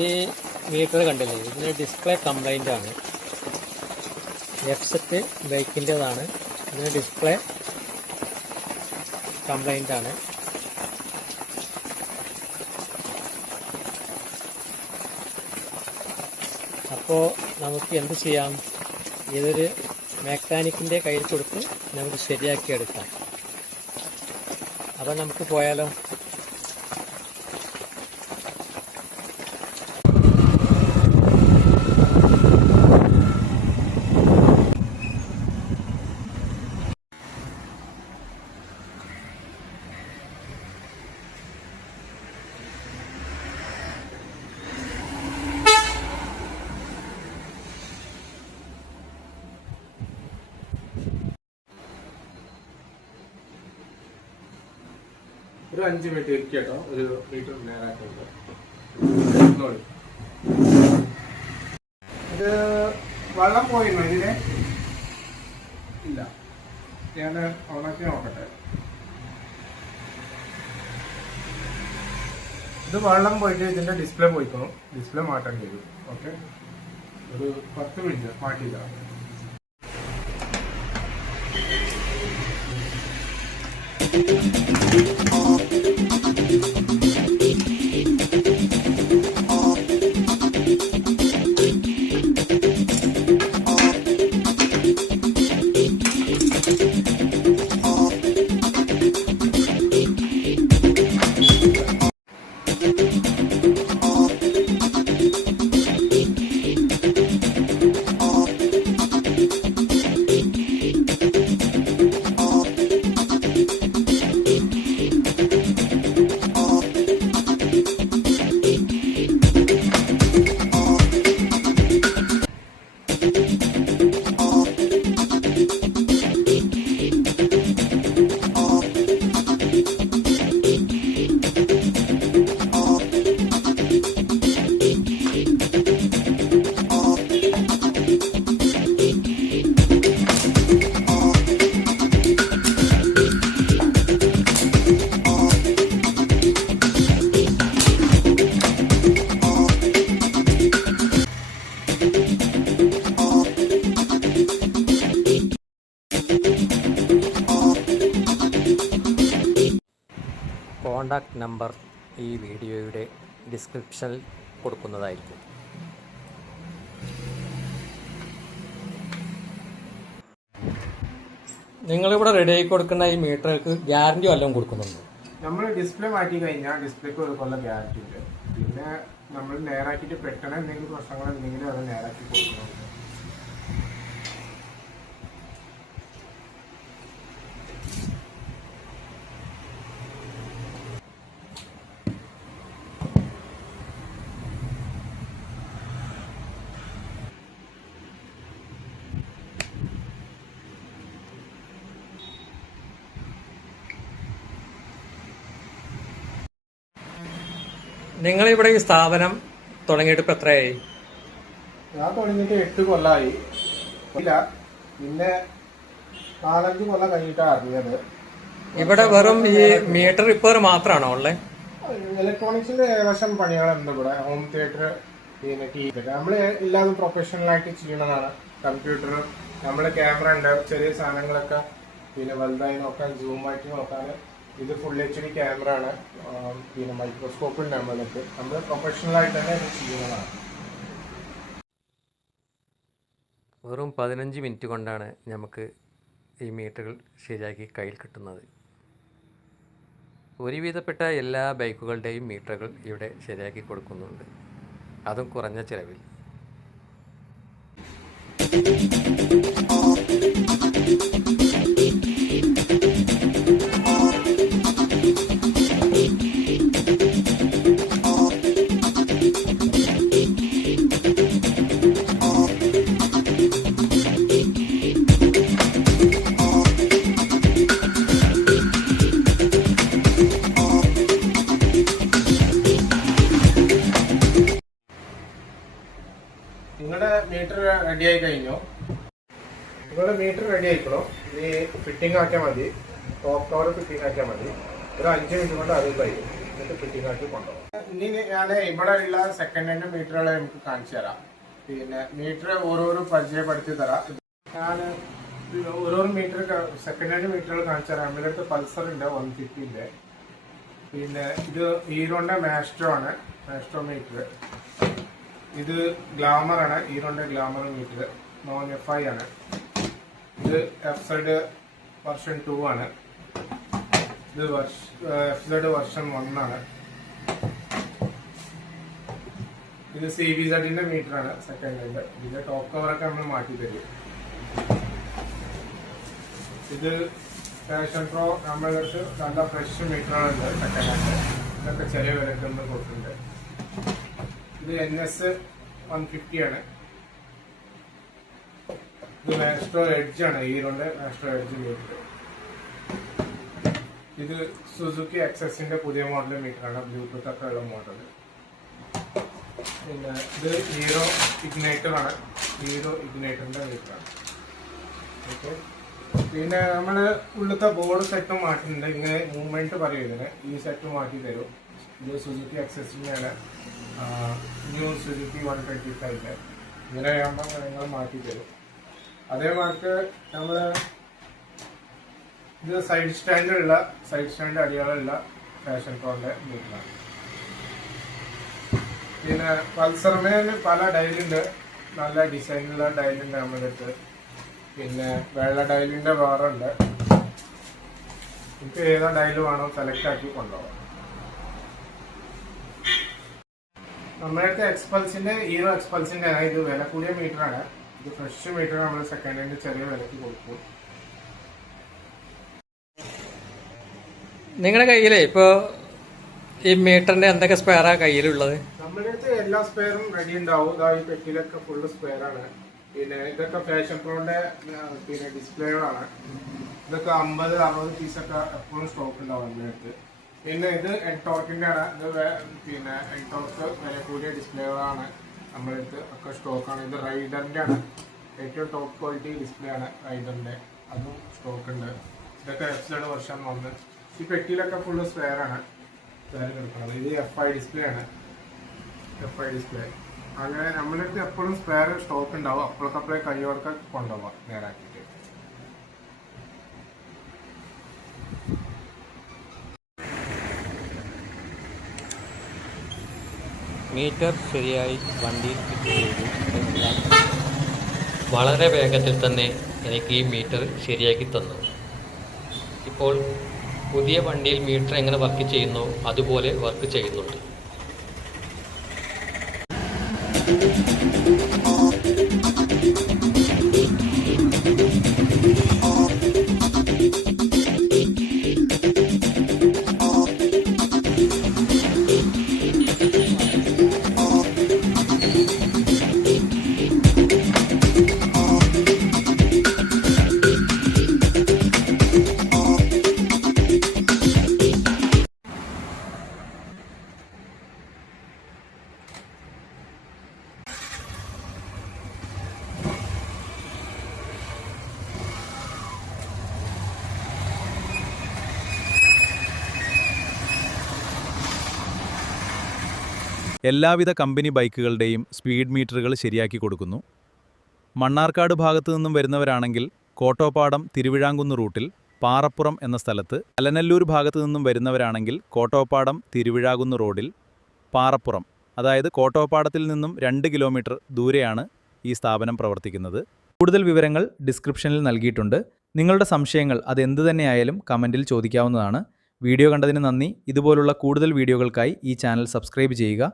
ഈ മീറ്റർ കണ്ടില്ലേ, ഇതിന് ഡിസ്പ്ലേ കംപ്ലൈൻ്റ് ആണ്. എഫ്സെറ്റ് ബൈക്കിൻ്റെതാണ്. ഇതിന് ഡിസ്പ്ലേ കംപ്ലൈൻ്റ് ആണ്. അപ്പോൾ നമുക്ക് എന്ത് ചെയ്യാം? ഇതൊരു മെക്കാനിക്കിൻ്റെ കയ്യിൽ കൊടുത്ത് നമുക്ക് ശരിയാക്കി എടുക്കാം. അപ്പോൾ നമുക്ക് പോയാലോ? ഒരു 5 മിനിറ്റ് ഇരിക്കും കേട്ടോ. ഒരു മീറ്റർ നേരാക്കുന്നുണ്ട്. ഇത് വെള്ളം പോയിരുന്നു ഇതിന്? ഇല്ല, ഞാൻ ഓണാക്കി നോക്കട്ടെ. ഇത് വെള്ളം പോയിട്ട് ഇതിന്റെ ഡിസ്പ്ലേ പോയിക്കണു. ഡിസ്പ്ലേ മാറ്റേണ്ടി വരും. ഓക്കെ, ഒരു 10 മിനിറ്റ് മാറ്റിയില്ല. കോണ്ടാക്ട് നമ്പർ ഈ വീഡിയോയുടെ ഡിസ്ക്രിപ്ഷനിൽ കൊടുക്കുന്നതായിരിക്കും. നിങ്ങളിവിടെ റെഡി ആക്കി കൊടുക്കുന്ന ഈ മീറ്റർക്ക് ഗ്യാരണ്ടി വല്ലതും കൊടുക്കുന്നുണ്ടോ? നമ്മൾ ഡിസ്പ്ലേ മാറ്റി കഴിഞ്ഞാൽ ഡിസ്പ്ലേക്ക് ഒരു കൊല്ലം ഗ്യാരണ്ടി ഉണ്ട്. പിന്നെ നമ്മൾ നേരാക്കിയിട്ട് പെട്ടെന്ന് എന്തെങ്കിലും പ്രശ്നങ്ങൾ ഉണ്ടെങ്കിൽ അത് നേരാക്കി കൊടുക്കണം. നിങ്ങളിവിടെ ഈ സ്ഥാപനം തുടങ്ങിയിട്ട് ഇപ്പം എത്രയായി? ഞാൻ തുടങ്ങിയിട്ട് 8 കൊല്ലമായി. ഇല്ല, പിന്നെ 4-5 കൊല്ലം കഴിഞ്ഞിട്ടാണ് അറിഞ്ഞത്. ഇവിടെ വെറും ഈ മീറ്റർ റിപ്പയർ മാത്രമാണോ ഉള്ളത്? ഇലക്ട്രോണിക്സിന്റെ ഏകദേശം പണികളുണ്ട് ഇവിടെ. ഹോം തിയേറ്റർ, പിന്നെ TV. നമ്മൾ എല്ലാതും പ്രൊഫഷണലായിട്ട് ചെയ്യണതാണ്. കമ്പ്യൂട്ടർ, നമ്മുടെ ക്യാമറ ഉണ്ട്, ചെറിയ സാധനങ്ങളൊക്കെ പിന്നെ വലുതായി നോക്കാൻ, സൂമായിട്ട് നോക്കാൻ. ഇത് ഫുൾ HD ക്യാമറ ആണ്. പിന്നെ മൈക്രോസ്കോപ്പ് ഉണ്ട്. നമ്മൾ പ്രൊഫഷണലായിട്ട് തന്നെ ചെയ്യുന്നതാണ്. വെറും 15 മിനിറ്റ് കൊണ്ടാണ് നമുക്ക് ഈ മീറ്ററുകൾ ശരിയാക്കി കയ്യിൽ കിട്ടുന്നത്. ഒരുവിധപ്പെട്ട എല്ലാ ബൈക്കുകളുടെയും മീറ്ററുകൾ ഇവിടെ ശരിയാക്കി കൊടുക്കുന്നുണ്ട്, അതും കുറഞ്ഞ ചിലവിൽ. റെഡി ആയി കഴിഞ്ഞു. നിങ്ങളുടെ മീറ്റർ റെഡി ആയിക്കണോ? ഇനി ഫിറ്റിംഗ് ആക്കിയാൽ മതി. ടോപ്പ് കവർ ഫിറ്റിംഗ് ആക്കിയാൽ മതി. ഒരു 5 മിനിറ്റ് കൊണ്ട് അത് കഴിയും. എന്നിട്ട് ഫിറ്റിംഗ് ആക്കി കൊണ്ടുപോകും. ഇനി ഞാൻ ഇവിടെ ഉള്ള സെക്കൻഡ് ഹാൻഡ് മീറ്ററുകളെ നമുക്ക് കാണിച്ചു തരാം. പിന്നെ മീറ്റർ ഓരോരോ പരിചയപ്പെടുത്തി തരാം. ഞാൻ ഓരോ മീറ്റർ സെക്കൻഡ് ഹാൻഡ് മീറ്ററുകൾ കാണിച്ചു തരാം. നമ്മുടെ അടുത്ത് പൾസർ ഉണ്ട് 150ന്റെ. പിന്നെ ഇത് ഹീറോന്റെ മാസ്ട്രോ ആണ്, മാസ്ട്രോ മീറ്റർ. ഇത് ഗ്ലാമർ ആണ്, ഹീറോന്റെ ഗ്ലാമർ മീറ്റർ, നോൺ FI ആണ്. ഇത് FZ വെർഷൻ 2 ആണ്. ഇത് FZ വെർഷൻ 1 ആണ്. ഇത് CVZന്റെ മീറ്റർ ആണ്, സെക്കൻഡ് ഹാൻഡ്. ഇതിന്റെ ടോപ്പ് കവറൊക്കെ നമ്മൾ മാറ്റി തരും. ഇത് ഫാഷൻ പ്രോ നമ്മളുടെ അടുത്ത് നല്ല ഫ്രഷ് മീറ്ററുകളുണ്ട് സെക്കൻഡ് ഹാൻഡ്. ഇതൊക്കെ ചെറിയ വിലക്ക് നമ്മൾ കൊടുക്കുന്നുണ്ട്. ഇത് NS 150 ആണ്. ഇത് മാസ്ട്രോ എഡ്ജ് ആണ്, ഹീറോന്റെ മാസ്ട്രോ എഡ്ജ് മീറ്റർ. ഇത് സുസുക്കി എക്സസിന്റെ പുതിയ മോഡൽ മീറ്റർ ആണ്, ബ്ലൂടൂത്ത് ഒക്കെ ഉള്ള മോഡൽ. പിന്നെ ഇത് ഹീറോ ഇഗ്നൈറ്റർ ആണ്, ഹീറോ ഇഗ്നൈറ്ററിന്റെ മീറ്റർ ആണ്. ഓക്കെ. പിന്നെ നമ്മള് ഉള്ളത്തെ ബോർഡ് സെറ്റ് മാറ്റിട്ടുണ്ട്. ഇങ്ങനെ മൂവ്മെന്റ് പറയും ഇതിന്. ഈ സെറ്റ് മാറ്റി തരും. ഇത് സുസുക്കി എക്സസിന്റെയാണ്, ന്യൂ സുസുക്കി 125. ഇങ്ങനെ ആകുമ്പോൾ നിങ്ങൾ മാറ്റി തരും. അതേമാർക്ക് നമ്മള് ഇത് സൈഡ് സ്റ്റാൻഡ് അടിയാളുള്ള ഫാഷൻ പ്രോന്റെ മീറ്ററാണ്. പിന്നെ പൾസറിന് പല ഡയലുണ്ട്, നല്ല ഡിസൈനുള്ള ഡയലുണ്ട് നമ്മുടെ അടുത്ത്. പിന്നെ വെള്ള ഡയലിന്റെ വേറെ ഉണ്ട്. എനിക്ക് ഏതാ ഡയല് വേണോ സെലക്ട് ആക്കി കൊണ്ടുപോകാം. നമ്മുടെ അടുത്ത് എക്സ്പൾസിന്റെ ഹീറോ എക്സ്പൾസിന്റെ ഇത് വില കൂടിയ മീറ്റർ ആണ്. ഇത് ഫ്രഷ് മീറ്റർ നമ്മൾ സെക്കൻഡ് ഹാൻഡ് ചെറിയ വിലക്ക് കൊടുക്കും. നിങ്ങളുടെ കയ്യിലേ ഇപ്പോ ഈ മീറ്ററിന്റെ എന്തൊക്കെ സ്പെയറാ കയ്യിലുള്ളത്? നമ്മുടെ അടുത്ത് എല്ലാ സ്പെയറും റെഡി ഉണ്ടാവും. ഈ പെട്ടിയിലൊക്കെ ഫുള്ള് സ്പെയർ ആണ്. പിന്നെ ഇതൊക്കെ ഫാഷൻ പ്രോന്റെ പിന്നെ ഡിസ്പ്ലേകളാണ്. ഇതൊക്കെ 50-60 പീസൊക്കെ എപ്പോഴും സ്റ്റോക്ക് ഉണ്ടാവും നമ്മുടെ അടുത്ത്. പിന്നെ ഇത് എൻടോർക്കിന്റെ ആണ്. ഇത് പിന്നെ എൻടോർക്ക് വില കൂടിയ ഡിസ്പ്ലേകളാണ് നമ്മുടെ അടുത്ത് ഒക്കെ സ്റ്റോക്കാണ്. ഇത് റൈഡറിന്റെ ആണ്, ഏറ്റവും ടോപ്പ് ക്വാളിറ്റി ഡിസ്പ്ലേ ആണ് റൈഡറിന്റെ, അതും സ്റ്റോക്ക് ഉണ്ട്. ഇതൊക്കെ FZ വെർഷൻ 1. ഈ പെട്ടിയിലൊക്കെ ഫുള്ള് സ്പെയർ ആണ് കിടക്കുന്നത്. ഇത് FI ഡിസ്പ്ലേ ആണ്, FI ഡിസ്പ്ലേ. അങ്ങനെ നമ്മുടെ അടുത്ത് എപ്പോഴും സ്പെയർ സ്റ്റോക്ക് ഉണ്ടാവും. അപ്പോഴൊക്കെ കൈയോടൊക്കെ കൊണ്ടുപോവാം നേരാക്കിയിട്ട്. മീറ്റർ ശരിയായി വണ്ടിയിൽ ഫിറ്റ് ചെയ്തു. വളരെ വേഗത്തിൽ തന്നെ എനിക്ക് ഈ മീറ്റർ ശരിയാക്കി തന്നു. ഇപ്പോൾ പുതിയ വണ്ടിയിൽ മീറ്റർ എങ്ങനെ വർക്ക് ചെയ്യുന്നോ അതുപോലെ വർക്ക് ചെയ്യുന്നുണ്ട്. എല്ലാവിധ കമ്പനി ബൈക്കുകളുടെയും സ്പീഡ് മീറ്ററുകൾ ശരിയാക്കി കൊടുക്കുന്നു. മണ്ണാർക്കാട് ഭാഗത്തു നിന്നും വരുന്നവരാണെങ്കിൽ കോട്ടോപ്പാടം തിരുവിഴാങ്കുന്ന് റൂട്ടിൽ പാറപ്പുറം എന്ന സ്ഥലത്ത്, അലനല്ലൂർ ഭാഗത്തു നിന്നും വരുന്നവരാണെങ്കിൽ കോട്ടോപ്പാടം തിരുവിഴാകുന്ന് റോഡിൽ പാറപ്പുറം, അതായത് കോട്ടോപ്പാടത്തിൽ നിന്നും 2 കിലോമീറ്റർ ദൂരെയാണ് ഈ സ്ഥാപനം പ്രവർത്തിക്കുന്നത്. കൂടുതൽ വിവരങ്ങൾ ഡിസ്ക്രിപ്ഷനിൽ നൽകിയിട്ടുണ്ട്. നിങ്ങളുടെ സംശയങ്ങൾ അതെന്തു തന്നെയായാലും കമൻറ്റിൽ ചോദിക്കാവുന്നതാണ്. വീഡിയോ കണ്ടതിന് നന്ദി. ഇതുപോലുള്ള കൂടുതൽ വീഡിയോകൾക്കായി ഈ ചാനൽ സബ്സ്ക്രൈബ് ചെയ്യുക.